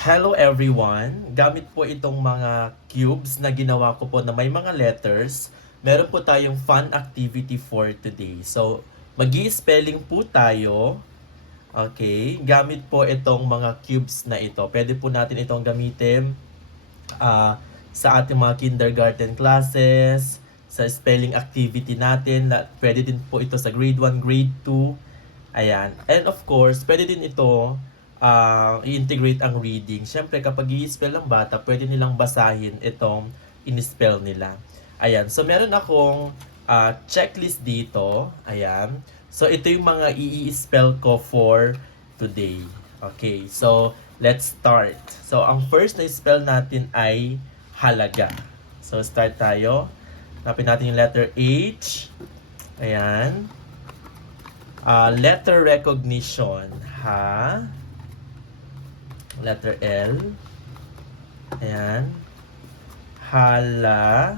Hello everyone! Gamit po itong mga cubes na ginawa ko po na may mga letters, meron po tayong fun activity for today. So, magi-spelling po tayo. Okay? Gamit po itong mga cubes na ito. Pwede po natin itong gamitin sa ating mga kindergarten classes, sa spelling activity natin. Pwede din po ito sa grade 1, grade 2. Ayan. And of course, pwede din ito i-integrate ang reading. Siyempre, kapag i-spell ng bata, pwede nilang basahin itong in-spell nila. Ayan. So, meron akong checklist dito. Ayan. So, ito yung mga i-spell ko for today. Okay. So, let's start. So, ang first na spell natin ay halaga. So, start tayo. Hanapin natin yung letter H. Ayan. Letter recognition. Ha. Letter L. Ayan. Halaga.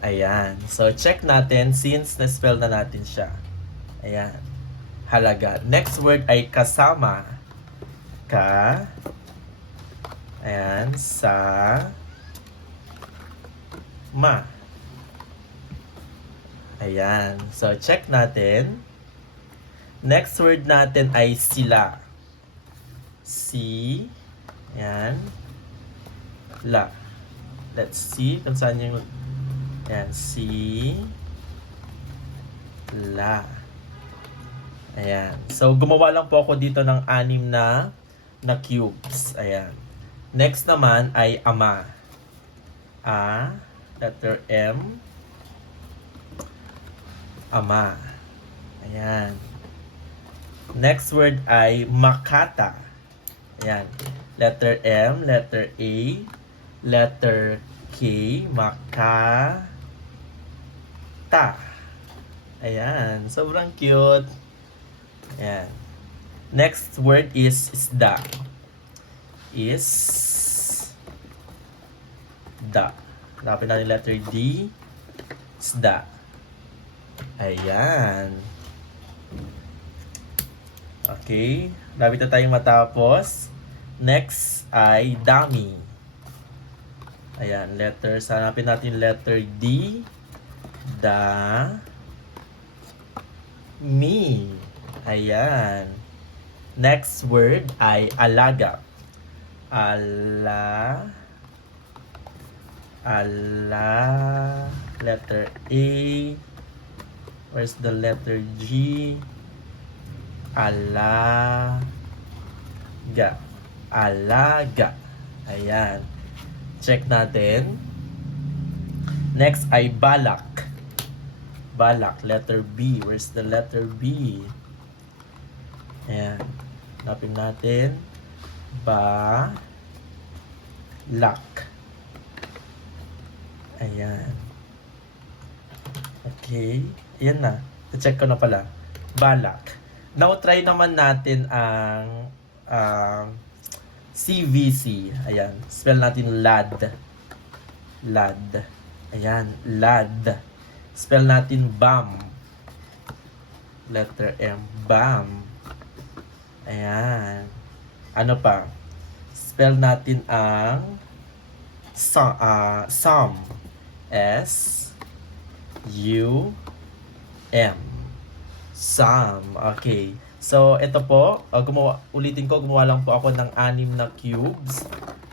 Ayan. So, check natin since na-spell na natin siya. Ayan. Halaga. Next word ay kasama. Ka. Ayan. Sa. Ma. Ayan. So, check natin. Next word natin ay sila. Si. Ayan. La. Let's see kung saan yung... Ayan. Si. La. Ayan. So, gumawa lang po ako dito ng 6 na cubes. Ayan. Next naman ay ama. A. Letter M. Ama. Ayan. Next word ay makata. Ayan. Letter M, letter A, letter K, makata. Ayan. Sobrang cute. Ayan. Next word is isda. Isda. Hanapin natin letter D. Isda. Ayan. Okay. Dapat na tayong matapos. Next ay dami. Ayan. Letters. Hanapin natin letter D. Mi. Ayan. Next word ay alaga. Letter A. Where's the letter G? Alaga. Ayan. Check natin. Next ay balak. Letter B. Where's the letter B? Ayan. Hanapin natin. Balak. Ayan. Okay. Ayan na. Check ko na pala. Balak. Now, try naman natin ang CVC. Ayan. Spell natin lad. Ayan. Lad. Spell natin bam. Letter M. Bam. Ayan. Ano pa? Spell natin ang sum. S-U-M. Sum. Okay. So, ito po. Gumawa lang po ako ng 6 na cubes.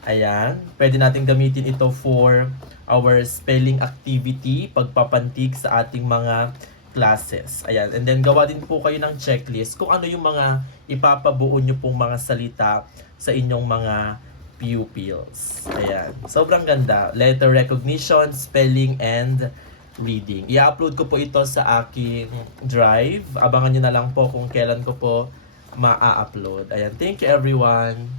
Ayan. Pwede natin gamitin ito for our spelling activity, pagpapantig sa ating mga classes. Ayan. And then, gawa din po kayo ng checklist kung ano yung mga ipapabuo nyo pong mga salita sa inyong mga pupils. Ayan. Sobrang ganda. Letter recognition, spelling, and reading. I-upload ko po ito sa aking drive. Abangan nyo na lang po kung kailan ko po ma-upload. Ayan. Thank you everyone.